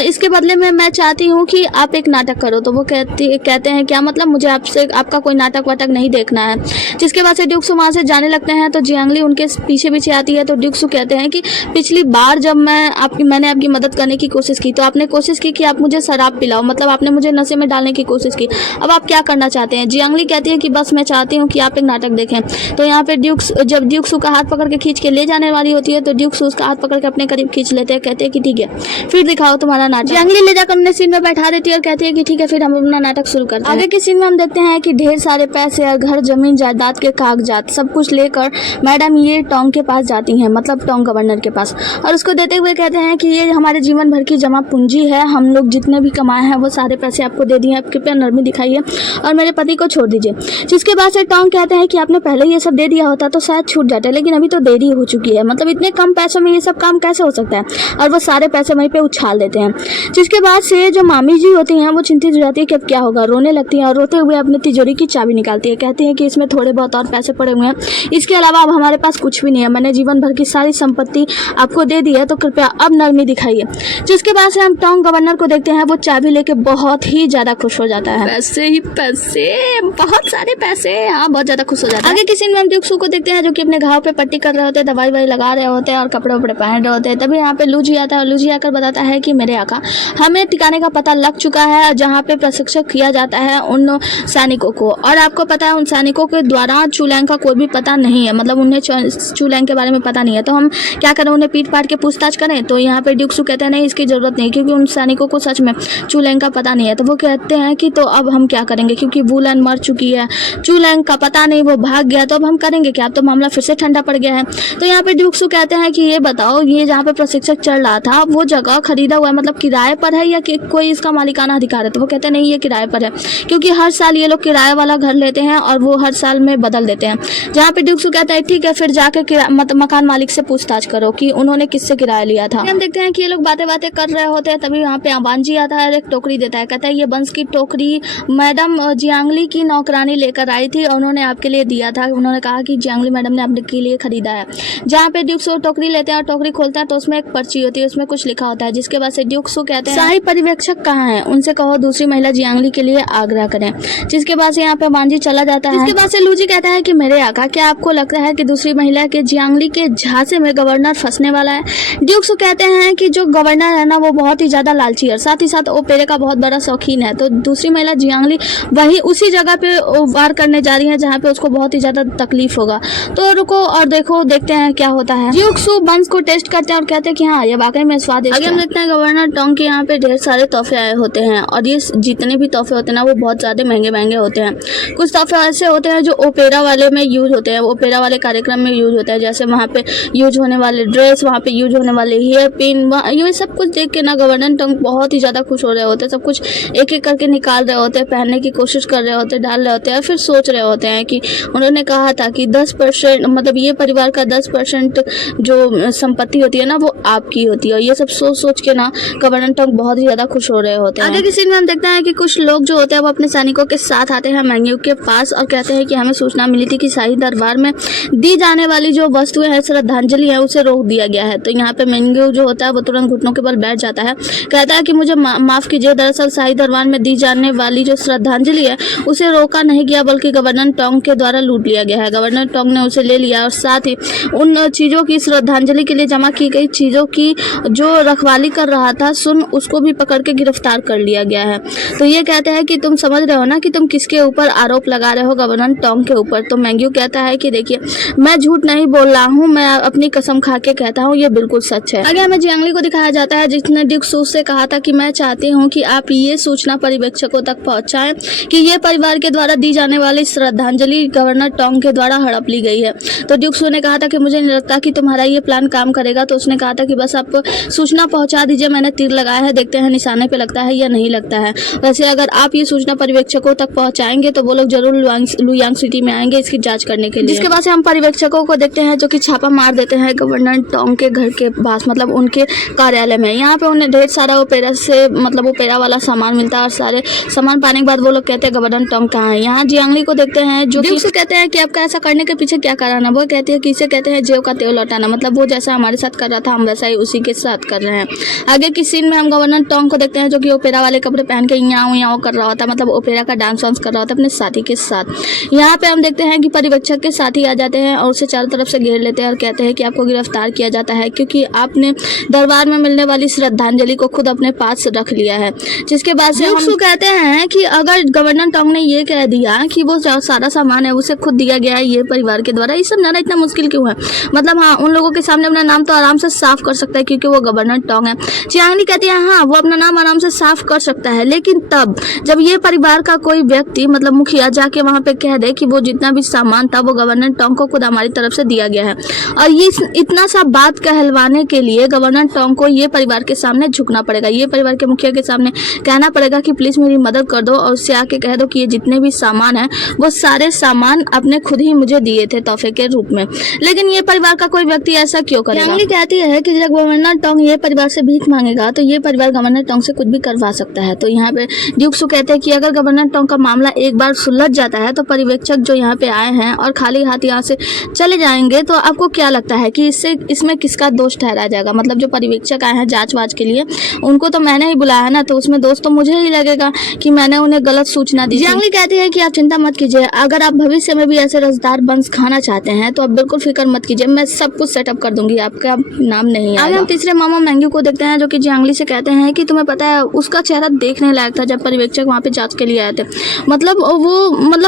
इसके बदले में मैं चाहती हूँ कि आप एक नाटक करो। तो वो कहते हैं क्या मतलब, मुझे आपसे आपका कोई नाटक वाटक नहीं देखना है। जिसके बाद से ड्यूक सू वहाँ से जाने लगते हैं। तो जियांगली उनके पीछे पीछे आती है। तो ड्यूक सू कहते हैं कि पिछली बार जब मैंने आपकी मदद करने की कोशिश की तो आपने कोशिश की कि आप मुझे शराब पिलाओ, मतलब आपने मुझे नशे में डालने की कोशिश की। अब आप क्या करना चाहते हैं। जियांगली कहती है कि बस मैं चाहती हूँ कि आप एक नाटक देखें। तो यहाँ पे जब ड्यूक सू का हाथ पकड़ के खींच के ले जाने वाली होती है तो ड्यूक सू उसका हाथ पकड़ के अपने करीब खींच लेते हैं। कहते हैं कि ठीक है फिर दिखाओ तुम्हारा नाटक। जियांगली ले जाकर अपने सीन में बैठा देती है और कहती है कि ठीक है फिर हम अपना नाटक शुरू करते हैं। आगे के सीन में हम देखते हैं कि ढेर सारे पैसे और घर जमीन जायदाद के कागजात सब कुछ लेकर मैडम ये टोंग के पास जाती हैं, मतलब टोंग गवर्नर के पास, और उसको देते हुए कहते हैं कि ये हमारे जीवन भर की जमा पूंजी है, हम लोग जितने भी कमाए हैं वो सारे पैसे आपको दे दिए, आप कृपया नरमी दिखाइए और मेरे पति को छोड़ दीजिए। जिसके बाद से टोंग कहते हैं कि आपने पहले ये सब दे दिया होता तो शायद छूट जाते, लेकिन अभी तो देरी हो चुकी है, मतलब इतने कम पैसों में ये सब काम कैसे हो सकता है। और वो सारे पैसे वहीं पे उछाल देते हैं। जिसके बाद से जो मामी जी होती हैं वो चिंतित हो जाती है कि अब क्या होगा, रोने लगती है और रोते हुए अपने तिजोरी की चाबी निकालती है। कहती है कि इसमें थोड़े बहुत और पैसे पड़े हुए हैं, इसके अलावा अब हमारे पास कुछ भी नहीं है, मैंने जीवन भर की सारी संपत्ति आपको दे दी है, तो कृपया अब नरमी दिखाइए। जिसके बाद से हम टोंग गवर्नर को देखते हैं, वो चाबी लेके बहुत ही ज्यादा खुश हो जाता है। पैसे ही पैसे, बहुत सारे पैसे, हाँ बहुत ज्यादा खुश हो जाता है। आगे किसी में हम ड्यूक सू को देखते हैं जो कि अपने घाव पे पट्टी कर रहे होते हैं, दवाई ववाई लगा रहे होते हैं और कपड़े वपड़े पहन रहे होते हैं। तभी यहाँ पे लूजी आता है और लूजी आकर बताता है कि मेरे आका हमें ठिकाने का पता लग चुका है जहाँ पे प्रशिक्षण किया जाता है उन सैनिकों को, और आपको पता है उन सैनिकों के द्वारा चुलैंग का कोई भी पता नहीं है, मतलब उन्हें चुलैंग के बारे में पता नहीं है, तो हम क्या करें उन्हें पीट पाट के पूछताछ करें। तो यहाँ पे ड्यूक सू कहते हैं नहीं इसकी जरूरत नहीं, क्योंकि उन सैनिकों को सच में चुलैंग का पता नहीं है। तो वो कहते हैं कि तो अब हम क्या करेंगे, क्योंकि वुलन मर चुकी है, चुलैंग का पता नहीं, वो भाग गया, तो अब हम करेंगे क्या, अब तो मामला फिर से ठंडा पड़ गया है। तो यहाँ पे ड्यूक सू कहते हैं कि ये बताओ ये जहाँ पे प्रशिक्षक चल रहा था वो जगह खरीदा हुआ है, मतलब किराए पर है या कि कोई इसका मालिकाना अधिकार है। तो वो कहते हैं नहीं ये किराए पर है, क्योंकि हर साल ये लोग किराए वाला घर लेते हैं और वो हर साल में बदल देते हैं। जहाँ पे ड्यूक सू कहता है ठीक है फिर जाके मकान मालिक से पूछताछ करो कि उन्होंने किससे किराया लिया था। हम देखते हैं कि ये लोग बातें कर रहे होते हैं। तभी यहाँ पे अबान जी आता है और एक टोकरी देता है, कहता है ये बंस की टोकरी मैडम जियांगली की नौकरानी लेकर आई थी और उन्होंने आपके लिए दिया था, उन्होंने कहा कि जियांगली मैडम ने आपके लिए खरीदा है। जहाँ पे ड्यूक सू टोकरी लेते हैं और टोकरी खोलते हैं तो उसमें एक पर्ची होती है, उसमें कुछ लिखा होता है। जिसके बाद से ड्यूक सू कहते हैं शाही पर्यवेक्षक कहाँ है, उनसे कहो दूसरी महिला जियांगली के लिए आग्रह करें। जिसके बाद से यहाँ पे अबान जी चला जाता है। जिसके बाद से लूजी कहता है कि मेरे आका क्या आपको लगता है कि दूसरी महिला के जियांगली के झांसे में गवर्नर फंसने वाला है। ड्यूक सू कहते हैं कि जो गवर्नर है ना वो बहुत ही ज्यादा लालची है, साथ ही साथ ओपेरे का बहुत बड़ा शौकीन है, तो दूसरी महिला जियांगली वही उसी जगह पे वार करने जा रही है जहाँ पे उसको बहुत ही ज्यादा तकलीफ होगा। तो रुको और देखते हैं क्या होता है। ड्यूक सू बंस को टेस्ट करते हैं और कहते हैं कि हाँ ये वाकई में स्वादिष्ट है। आगे हम देखते हैं गवर्नर टोंग के यहाँ पे ढेर सारे तोहफे आए होते हैं और ये जितने भी तोहफे होते हैं ना वो बहुत ज्यादा महंगे होते हैं। कुछ तोहफे ऐसे होते हैं जो ओपेरा वाले में यूज होते हैं, ओपेरा वाले कार्यक्रम में यूज होता है, जैसे वहाँ पे यूज होने वाले ड्रेस, वहाँ पे यूज होने वाले हेयर पिन, ये सब कुछ देख के ना गवर्नर टोंग बहुत ही ज्यादा खुश हो रहे होते हैं। सब कुछ एक एक करके निकाल रहे होते हैं, पहनने की कोशिश कर रहे होते हैं, डाल रहे होते हैं, फिर सोच रहे होते हैं कि उन्होंने कहा था कि 10% मतलब ये परिवार का 10% जो संपत्ति होती है ना वो आपकी होती है, और ये सब सोच के ना गवर्नर टोंग बहुत ही ज्यादा खुश हो रहे होते हैं। आगे की सीन में हम देखते हैं कि कुछ लोग जो होते हैं वो अपने सैनिकों के साथ आते हैं मैंग्यू के पास और कहते हैं कि हमें सूचना मिली थी कि शाही दरबार में दी जाने वाली जो वस्तुएं हैं, श्रद्धांजलि है, उसे रोक दिया गया है। तो यहाँ पे मेंग्यू जो होता है वो तुरंत घुटनों के बल बैठ जाता है, कहता है कि मुझे माफ़ कीजिए, दरअसल शाही दरबार में दी जाने वाली जो श्रद्धांजलि है उसे रोका नहीं गया, बल्कि गवर्नर टोंग के द्वारा लूट लिया गया है। गवर्नर टोंग ने उसे ले लिया और साथ ही उन चीज़ों की, श्रद्धांजलि के लिए जमा की गई चीज़ों की जो रखवाली कर रहा था सुन, उसको भी पकड़ के गिरफ्तार कर लिया गया है। तो ये कहते हैं कि तुम समझ रहे हो ना कि तुम किसके ऊपर आरोप लगा रहे हो, गवर्नर टोंग के ऊपर। तो मेंग्यू कहता है कि देखिए, मैं झूठ नहीं बोल रहा हूँ, मैं अपनी कसम खा के कहता हूँ, ये बिल्कुल सच है। आगे हमें जियांगली को दिखाया जाता है जिसने ड्यूक सू से कहा था कि मैं चाहती हूँ कि आप ये सूचना पर्यवेक्षकों तक पहुँचाएं कि ये परिवार के द्वारा दी जाने वाली श्रद्धांजलि गवर्नर टोंग के द्वारा हड़प ली गई है। तो ड्यूक सू ने कहा था कि मुझे नहीं लगता कि तुम्हारा ये प्लान काम करेगा। तो उसने कहा था कि बस आप सूचना पहुंचा दीजिए, मैंने तीर लगाया है, देखते हैं निशाने पे लगता है या नहीं लगता है। वैसे अगर आप ये सूचना पर्यवेक्षकों तक पहुंचाएंगे तो वो लोग जरूर लुयांग सिटी में आएंगे इसकी जांच करने के लिए। जिसके बाद से हम पर्यवेक्षकों को देखते हैं जो कि छापा मार देते हैं गवर्नर टोंग के घर के पास, मतलब उनके कार्यालय में। यहाँ पे उन्हें ढेर सारा ओपेरा से, मतलब ओपेरा वाला सामान मिलता है और सारे सामान पाने के बाद वो लोग कहते हैं गवर्नर टोंग कहाँ है। यहाँ जियांगली को देखते हैं जो कि कहते हैं कि आपका ऐसा करने के पीछे क्या कारण है। वो कहती है कि इसे कहते हैं जेव का तेल लौटाना, मतलब वो जैसा हमारे साथ कर रहा था हम वैसा ही उसी के साथ कर रहे हैं। आगे की सीन में हम गवर्नर टोंग को देखते हैं जो कि ओपेरा वाले कपड़े पहन के याओ याओ कर रहा होता है, मतलब ओपेरा का डांस वांस कर रहा होता है अपने साथी के साथ। यहाँ पे हम देखते हैं कि पर्यवेक्षक के साथी आ जाते हैं और उसे चारों तरफ से घेर लेते हैं और कहते हैं कि आपको गिरफ्तार किया जाता है क्योंकि आपने दरबार में मिलने वाली श्रद्धांजलि को खुद अपने पास रख लिया है। जिसके बाद से हम कहते हैं कि अगर गवर्नर टोंग ने ये कह दिया कि वो सारा सामान है उसे खुद दिया गया है ये परिवार के द्वारा, ये सब ना इतना मुश्किल क्यों है। मतलब हाँ, उन लोगों के सामने अपना नाम तो आराम से साफ कर सकता है क्योंकि वो गवर्नर टोंग है। जियांगली कहती है हाँ, वो अपना नाम आराम से साफ कर सकता है, लेकिन तब जब ये परिवार का कोई व्यक्ति, मतलब मुखिया, जाके वहाँ पे कह दे कि वो जितना भी सामान था वो गवर्नर टोंग को खुद हमारी तरफ से दिया गया है। और ये इतना सा बात कहलवाने के लिए गवर्नर टोंग को ये परिवार के सामने झुकना पड़ेगा, ये परिवार के मुखिया के सामने कहना पड़ेगा कि प्लीज़ मेरी मदद कर दो और उससे आके कह दो कि ये जितने भी सामान है वो सारे सामान अपने खुद ही मुझे दिए थे तोहफे के रूप में। लेकिन ये परिवार का कोई व्यक्ति ऐसा क्यों करेगा। जियांगली कहती है कि जब गवर्नर टोंग ये परिवार से भीख मांगेगा तो ये परिवार गवर्नर टोंग से कुछ भी करवा सकता है। तो यहाँ पे ड्यूक सू कहते हैं कि अगर गवर्नर टोंग का मामला एक बार सुलझ जाता है तो पर्यवेक्षक जो यहाँ पे आए हैं और खाली हाथ यहाँ से चले जाएंगे तो आपको क्या लगता है कि इसमें किसका दोष ठहराया जाएगा। मतलब जो पर्यवेक्षक आए हैं जांच वाच के लिए, उनको तो मैंने ही बुलाया है ना, तो उसमें दोष तो मुझे ही लगेगा कि मैंने उन्हें गलत सूचना दी। जियांगली कहती है कि आप चिंता मत कीजिए, अगर आप भविष्य में भी ऐसे रसदार बंस खाना चाहते हैं तो आप बिल्कुल फिक्र मत कीजिए, मैं सब कुछ सेटअप कर दूंगी, आपका नाम नहीं आएगा। आगे हम तीसरे मामा मेंग्यू को देखते हैं जो कि जियांगली से कहते हैं कि तुम्हें पता है उसका चेहरा देखने लायक था जब पर्यवेक्षक वहाँ पे जांच के लिए आए थे। मतलब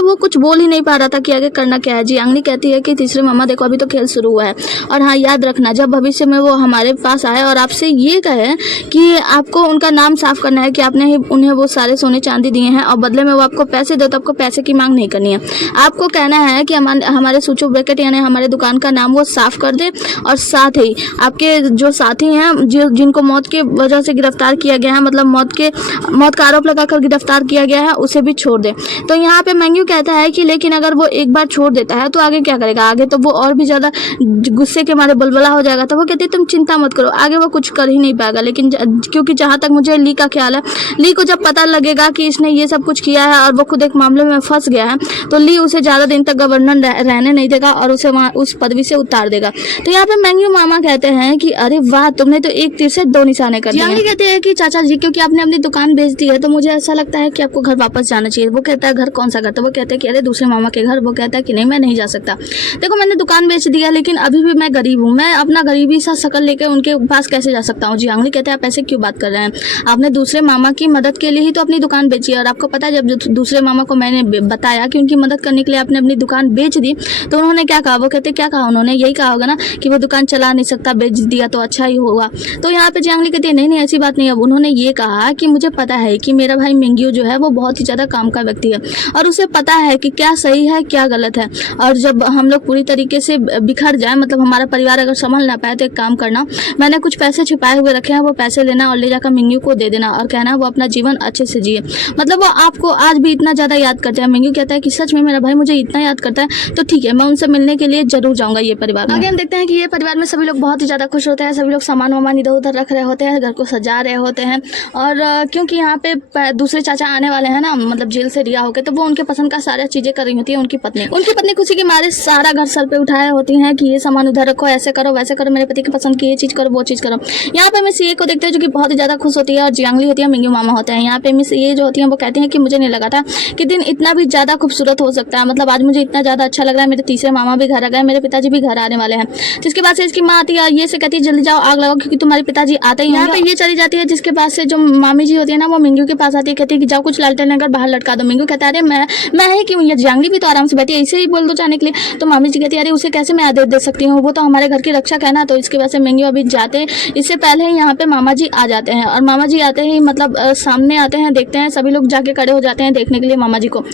वो कुछ बोल ही नहीं पा रहा था कि आगे करना क्या है। जियांगली कहती है कि तीसरे मामा देखो अभी तो खेल शुरू हुआ है और हाँ याद रखना जब भविष्य में वो हमारे पास आए और आपसे ये कहे कि आपको उनका नाम साफ करना है कि आपने ही उन्हें वो सारे सोने चांदी दिए हैं और बदले में वो आपको पैसे दे, तो आपको पैसे की मांग नहीं करनी है। आपको कहना है कि हमारे सूचो ब्रैकेट यानी हमारे दुकान का नाम वो साफ कर दे और साथ ही आपके जो साथी हैं जिनको मौत के वजह से गिरफ्तार किया गया है, मतलब मौत का आरोप लगाकर गिरफ्तार किया गया है, उसे भी छोड़ दे। तो यहाँ पे मेंग्यू कहता है कि लेकिन अगर वो एक बार छोड़ देता है तो आगे क्या करेगा, आगे तो वो और भी ज़्यादा गुस्से के मारे बलबला हो जाएगा। तो वो कहती है तुम चिंता मत करो, आगे वो कुछ कर ही नहीं पाएगा। लेकिन क्योंकि जहाँ तक मुझे ली का ख्याल है, ली को जब पता लगेगा कि इसने ये सब कुछ किया है और वो खुद एक मामले में फंस गया है तो ली उसे ज़्यादा दिन तक गवर्नर रहने नहीं देगा और उसे वहाँ उस पदवी से उतार देगा। तो यहाँ पे मेंग्यू मामा कहते हैं कि अरे वाह, तुमने तो एक तीर से दो निशाने कर दिए। जियांगली कहते हैं कि चाचा जी क्योंकि आपने अपनी दुकान बेच दी है तो मुझे ऐसा लगता है कि आपको घर वापस जाना चाहिए। वो कहता है घर कौन सा घर, तो वो कहते हैं कि अरे दूसरे मामा के घर। वो कहता है कि नहीं मैं नहीं जा सकता, देखो मैंने दुकान बेच दिया लेकिन अभी भी मैं गरीब हूँ, मैं अपना गरीबी सा शकल लेकर उनके पास कैसे जा सकता हूँ। जियांगली कहते हैं आप ऐसे क्यों बात कर रहे हैं, आपने दूसरे मामा की मदद के लिए ही तो अपनी दुकान बेची है। और आपको पता है जब दूसरे मामा को मैंने बताया कि उनकी मदद करने के लिए आपने अपनी दुकान बेच दी तो उन्होंने क्या कहा। वो कहते क्या कहा उन्होंने, यही कहा होगा ना कि वो दुकान चला नहीं सकता, बेच दिया तो अच्छा ही होगा। तो यहाँ पे जियांगली कहते हैं नहीं ऐसी बात नहीं है। उन्होंने ये कहा कि मुझे पता है कि मेरा भाई मेंग्यू जो है वो बहुत ही ज़्यादा काम का व्यक्ति है और उसे पता है कि क्या सही है क्या गलत है। और जब हम लोग पूरी तरीके से बिखर जाए, मतलब हमारा परिवार अगर संभल ना पाए तो एक काम करना, मैंने कुछ पैसे छिपाए हुए रखे हैं, वो पैसे लेना और ले जाकर मेंग्यू को दे देना और कहना वो अपना जीवन अच्छे से जिए। मतलब वो आपको आज भी इतना ज़्यादा याद करते हैं। मेंग्यू कहता है कि सच में मेरा भाई मुझे इतना याद करता है तो ठीक है मैं उनसे मिलने के लिए जरूर जाऊँगा ये परिवार। आगे हम देखते हैं कि ये परिवार में सभी लोग बहुत ही ज़्यादा खुश होते हैं, सभी लोग सामान वामान इधर उधर रख रहे होते हैं, घर को सजा रहे होते हैं। और क्योंकि यहाँ पे दूसरे चाचा आने वाले हैं ना, मतलब जेल से रिहा होकर, तो वो उनके पसंद का सारा चीज़ें कर रही होती है। उनकी पत्नी खुशी के मारे सारा घर सर पे उठाए होती हैं कि ये सामान उधर रखो, ऐसे करो वैसे करो, मेरे पति की पसंद की ये चीज़ करो वो चीज़ करो। यहाँ पे मिस ये को देखते हैं जो कि बहुत ही ज़्यादा खुश होती है और जियांगली होती है, मिंगू मामा होते हैं। यहाँ पे मिस ये जो होती है वो कहती हैं कि मुझे नहीं लगा था कि दिन इतना भी ज़्यादा खूबसूरत हो सकता है, मतलब आज मुझे इतना ज़्यादा अच्छा लग रहा है, मेरे तीसरे मामा भी घर आ गए, मेरे पिताजी भी घर आने वाले हैं। जिसके बाद से इसकी माँ आती है और ये से कहती है जल्दी जाओ आग लगाओ क्योंकि तुम्हारे पिताजी आते ही। यहाँ पे ये चली जाती है, जिसके पास से जो मामी जी होती है ना वो मिंगू के पास आती है, कहती है कि जाओ कुछ लालटेन लेकर बाहर लटका दो। मिंगू कहता है अरे मैं ही क्यों, ये जियांगली भी तो आराम से बैठी है, इसे ही बोल दो जाने के लिए। तो मामी जी कहती है अरे उसे कैसे मैं आदेश दे सकती हूँ, वो तो हमारे घर की रक्षक है ना। तो इसके वजह से मिंगू अभी जाते हैं, इससे पहले ही यहाँ पे मामा जी आ जाते हैं और मामा जी आते ही मतलब सामने आते हैं, देखते हैं सभी लोग जाके खड़े हो जाते हैं देखने के लिए मामा जी को।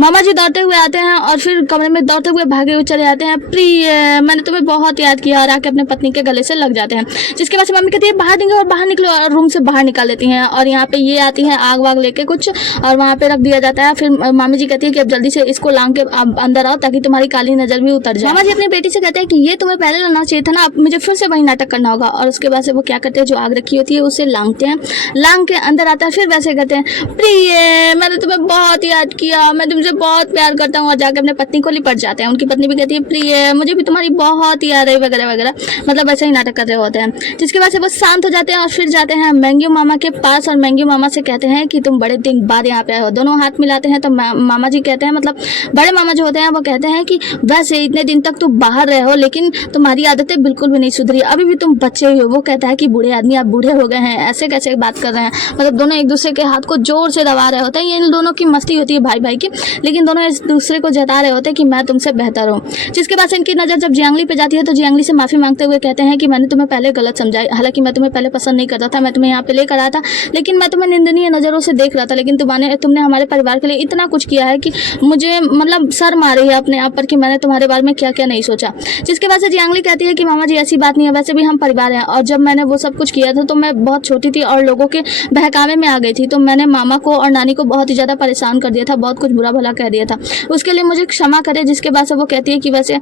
मामा जी दौड़ते हुए आते हैं और फिर कमरे में दौड़ते हुए भागे हुए चले जाते हैं। प्रिय मैंने तुम्हें बहुत याद किया, और आके अपने पत्नी के गले से लग जाते हैं। जिसके बाद से मम्मी कहती है बाहर निकलो और बाहर निकलो, और रूम से बाहर निकाल देती हैं। और यहाँ पे ये आती है आग वाग लेके कुछ और वहाँ पे रख दिया जाता है। फिर मामी जी कहती है कि अब जल्दी से इसको लांग के अंदर आओ ताकि तुम्हारी काली नजर भी उतर जाए। मामा जी अपनी बेटी से कहते हैं कि ये तुम्हें पहले लाना चाहिए था ना, अब मुझे फिर से वही नाटक करना होगा। और उसके बाद से वो क्या करते हैं, जो आग रखी होती है उसे लांगते हैं, लांग के अंदर आता है, फिर वैसे कहते हैं प्रिय मैंने तुम्हें बहुत याद किया, मैं तुमसे बहुत प्यार करता हूँ, और जाके अपने पत्नी को लिपट जाते हैं। उनकी पत्नी भी कहती है प्रिय मुझे भी तुम्हारी बहुत याद है वगैरह वगैरह, मतलब ऐसे ही नाटक कर रहे होते हैं। जिसके बाद से वो शांत हो जाते हैं और फिर जाते हैं मैंगू मामा के पास और मैंगू मामा से कहते हैं कि तुम बड़े दिन बाद यहाँ पे आए हो। दोनों हाथ मिलाते हैं तो मामा जी कहते हैं, मतलब बड़े मामा जो होते हैं वो कहते हैं कि वैसे इतने दिन तक तुम बाहर रहे हो लेकिन तुम्हारी आदतें बिल्कुल भी नहीं सुधरी, अभी भी तुम बच्चे ही हो। वो कहता है कि बूढ़े आदमी आप बूढ़े हो गए हैं, ऐसे कैसे बात कर रहे हैं, मतलब दोनों एक दूसरे के हाथ को जोर से दबा रहे होते हैं। ये इन दोनों की मस्ती होती है भाई भाई की, लेकिन दोनों इस दूसरे को जता रहे होते हैं कि मैं तुमसे बेहतर हूँ। जिसके बाद से इनकी नज़र जब जियांगली पे जाती है तो जियांगली से माफ़ी मांगते हुए कहते हैं कि मैंने तुम्हें पहले गलत समझा, हालांकि मैं तुम्हें पहले पसंद नहीं करता था, मैं तुम्हें यहाँ पे लेकर आया था लेकिन मैं तुम्हें निंदनीय नज़रों से देख रहा था, लेकिन तुमने हमारे परिवार के लिए इतना कुछ किया है कि मुझे मतलब शर्म आ रही है अपने आप पर कि मैंने तुम्हारे बारे में क्या क्या नहीं सोचा। जिसके बाद से जियांगली कहती है कि मामा जी ऐसी बात नहीं है, वैसे भी हम परिवार हैं, और जब मैंने वो सब कुछ किया था तो मैं बहुत छोटी थी और लोगों के बहकावे में आ गई थी, तो मैंने मामा को और नानी को बहुत ही ज़्यादा परेशान कर दिया था, बहुत कुछ बुरा भला कह दिया था, उसके लिए मुझे क्षमा करे। जिसके बाद से वो कहती है कि वैसे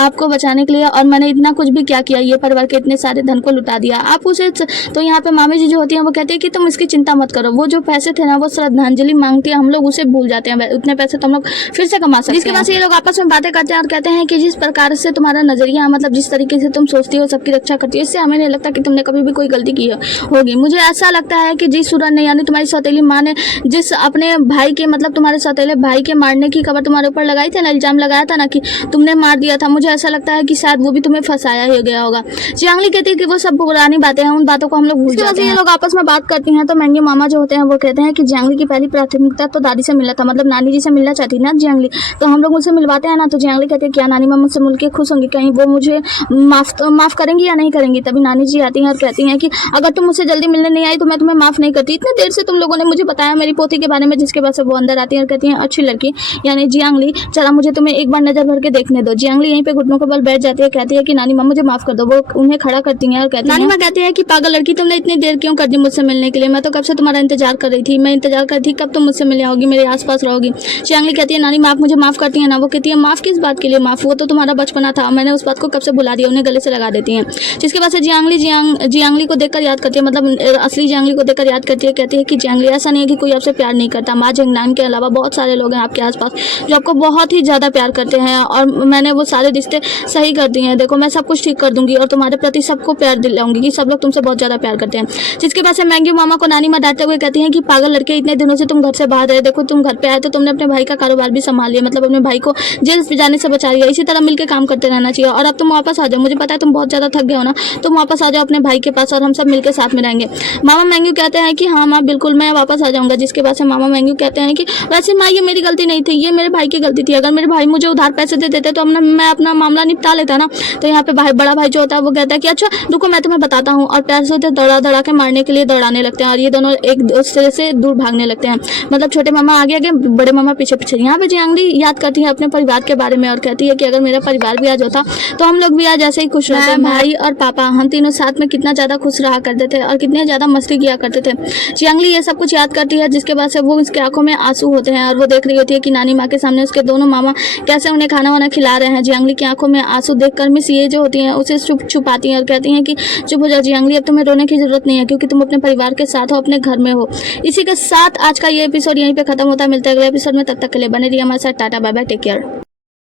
आपको बचाने के लिए और मैंने इतना कुछ भी क्या किया, ये परिवार के इतने सारे धन को लुटा दिया आप उसे। तो यहाँ पे मामी जी जो होती हैं वो कहती है कि तुम इसकी चिंता मत करो, वो जो पैसे थे ना वो श्रद्धांजलि मांगती है, हम लोग उसे भूल जाते हैं, उतने पैसे तो हम लोग फिर से कमा सकते हैं। जिसके बाद से ये लोग आपस में बातें करते हैं और कहते हैं कि जिस प्रकार से तुम्हारा नजरिया, मतलब जिस तरीके से तुम सोचती हो सबकी रक्षा करती हो, इससे हमें नहीं लगता कि तुमने कभी भी कोई गलती की होगी। मुझे ऐसा लगता है कि जिस सूरज ने यानी तुम्हारी सौतेली माँ ने जिस अपने भाई के मतलब तुम्हारे सौतेले भाई के मारने की खबर तुम्हारे ऊपर लगाई थी ना, इल्जाम लगाया था ना कि तुमने मार दिया था, मुझे ऐसा लगता है कि शायद वो भी तुम्हें फंसाया ही गया होगा। जियांगली कहती है कि वो सब पुरानी बातें हैं, उन बातों को हम लोग भूल जाते हैं। ये लोग आपस में बात करती हैं तो मैंगू मामा जो होते हैं वो कहते हैं कि जियांगली की पहली प्राथमिकता तो दादी से मिलना था, मतलब नानी जी से मिलना चाहती ना जियांगली, तो हम लोग उनसे मिलवाते हैं ना। तो जियांगली कहते हैं क्या नानी मामा से मिलकर खुश होंगी, कहीं वो मुझे माफ करेंगी या नहीं करेंगी। तभी नानी जी आती हैं और कहती हैं कि अगर तुम मुझसे जल्दी मिलने नहीं आई तो मैं तुम्हें माफ नहीं करती, इतने देर से तुम लोगों ने मुझे बताया मेरी पोती के बारे में। जिसके बाद से वो अंदर आती है और कहती हैं अच्छी लड़की यानी जियांगली, चला मुझे तुम्हें एक बार नजर भर के देखने दो। जियांगली यहीं पे घुटनों के बल बैठ जाती है, कहती है कि नानी माँ मुझे माफ कर दो। वो उन्हें खड़ा करती हैं और कहती है, नानी माँ कहती है कि पागल लड़की तुमने इतनी देर क्यों कर दी मुझसे मिलने के लिए, मैं तो कब से तुम्हारा इंतजार कर रही थी, मैं इंतजार कर थी कब तुम मुझसे मिले होगी, मेरे आसपास रहोगी। जियांगली कहती है नानी माँ आप मुझे माफ करती है ना। वो कहती है माफ किस बात के लिए, माफ वो तो तुम्हारा बचपना था, मैंने उस बात को कब से बुला दिया। उन्हें गले से लगा देती हैं। जिसके बाद से जियांगली को देखकर याद करती है, मतलब असली जियांगली को देखकर याद करती है, कहती है कि जियांगली ऐसा नहीं है कि कोई आपसे प्यार नहीं करता, माँ झंगनान के अलावा बहुत सारे लोग हैं आपके आसपास जो आपको बहुत ही ज़्यादा प्यार करते हैं और मैंने वो सारे रिश्ते सही कर दिए हैं। देखो मैं सब कुछ ठीक कर दूंगी और तुम्हारे प्रति सबको प्यार दिलाऊंगी कि सब लोग तुमसे बहुत ज़्यादा प्यार करते हैं। जिसके बाद से मैंगू मामा को नानी माँ डांटते हुए कहती हैं कि पागल लड़के इतने दिनों से तुम घर से बाहर रहे, देखो तुम घर पे आए तो तुमने अपने भाई का कारोबार भी संभाल लिया, मतलब अपने भाई को जेल जाने से बचा लिया। इसी तरह मिलकर काम करते रहना चाहिए और अब तुम वापस आ जाओ, मुझे पता है तुम बहुत ज़्यादा थक गए हो ना, तुम वापस आ जाओ अपने भाई के पास और हम सब मिलकर साथ में रहेंगे। मामा मैंगू कहते हैं कि हाँ माँ बिल्कुल मैं वापस आ जाऊँगा। जिसके बाद से मामा मैंगू कहते हैं कि वैसे माँ ये मेरी गलती नहीं थी, ये मेरे भाई की गलती थी, अगर मेरे भाई मुझे उधार पैसे दे देते तो मैं अपना मामला निपटा लेता ना। तो यहाँ पे बड़ा भाई जो होता है वो कहता है कि अच्छा रुको मैं तुम्हें बताता हूँ, और पैर से दौड़ा के मारने के लिए दौड़ाने लगते हैं और ये दोनों एक दूसरे से दूर भागने लगते हैं, मतलब छोटे मामा आगे आगे बड़े मामा पीछे पीछे। यहाँ पे जियांगली याद करती है अपने परिवार के बारे में और कहती है कि अगर मेरा परिवार भी आज होता तो हम लोग भी आज ऐसे ही खुश रहते, भाई और पापा हम तीनों साथ में कितना ज़्यादा खुश रहा करते थे और कितने ज़्यादा मस्ती किया करते थे। जियांगली ये सब कुछ याद करती है। जिसके बाद से वो उसके आंखों में आंसू होते हैं और वो देख रही होती है कि नानी माँ के सामने उसके दोनों मामा कैसे उन्हें खाना वाना खिला रहे हैं। जियांगली की आंखों में आंसू देखकर मिस ये जो होती हैं उसे छुपाती हैं और कहती हैं कि चुप हो जाओ जियांगली, अब तुम्हें रोने की जरूरत नहीं है क्योंकि तुम अपने परिवार के साथ हो, अपने घर में हो। इसी के साथ आज का ये एपिसोड यहीं पे खत्म होता है। मिलते हैं अगले एपिसोड में, तब तक के लिए बने रहिए हमारे साथ। Tata bye bye, take care.